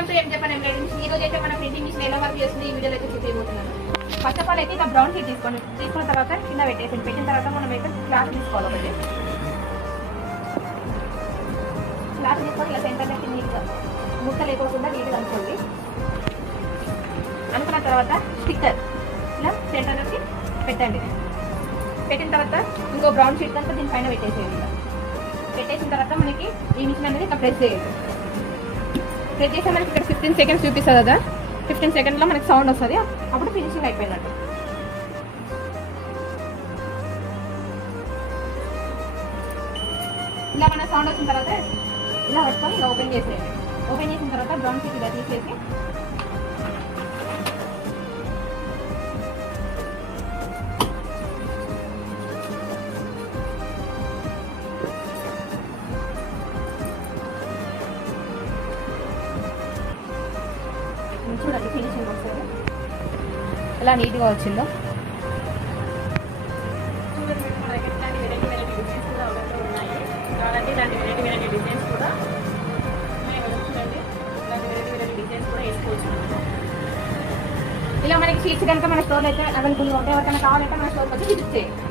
ఏం చెప్పాను ఈ రోజు అయితే మన ప్రింటింగ్ మిషన్ ఎలా వర్క్ చేస్తుంది ఈ వీడియోలో అయితే చూపించబోతున్నాను. ఫస్ట్ ఆఫ్ ఆల్ అయితే ఇలా బ్రౌన్ షీట్ తీసుకోండి. తీసుకున్న తర్వాత కింద పెట్టేసి పెట్టిన తర్వాత మనం అయితే క్లాత్ తీసుకోవాలి. ఒకటి క్లాత్ తీసుకొని ఇలా సెంటర్ పెట్టి నీట్గా ముక్క లేకోకుండా నీట్గా అనుకోండి. అనుకున్న తర్వాత స్టిక్కర్ ఇలా సెంటర్లోకి పెట్టండి. పెట్టిన తర్వాత ఇంకో బ్రౌన్ షీట్ కనుక దీనిపైన పెట్టేసేయండి. పెట్టేసిన తర్వాత మనకి ఈ మిషన్ అనేది ఇట్లా ప్రెస్ చేయండి. ప్రెస్ చేస్తే మనకి ఇక్కడ 15 సెకండ్స్ చూపిస్తుంది కదా. 15 సెకండ్లో మనకి సౌండ్ వస్తుంది. అప్పుడు ఫినిషింగ్ అయిపోయినట్టు. ఇలా మన సౌండ్ వచ్చిన తర్వాత ఇలా పట్టుకొని ఇలా ఓపెన్ చేసేయండి. ఓపెన్ చేసిన తర్వాత బ్రౌన్ షీట్ ఇలా తీసేసి చూడండి ఫినిషింగ్ వస్తుంది ఎలా నీట్గా వచ్చిందో. చూడండి మన దగ్గర ఇలాంటి వెరైటీ డిజైన్స్ కూడా అవైలబుల్ ఉన్నాయి. కావాలంటే ఇలాంటి వెరైటీ డిజైన్స్ కూడా ఉన్నాయి. చూడండి ఇలాంటి వెరైటీ డిజైన్స్ కూడా వేసుకోవచ్చు. ఇలా మనకి షీట్స్ కనుక మన స్టోర్ అయితే అవైలబుల్గా ఉంటాయి. ఎవరికైనా కావాలంటే మన స్టోర్కి వచ్చి విజిట్ చేయండి.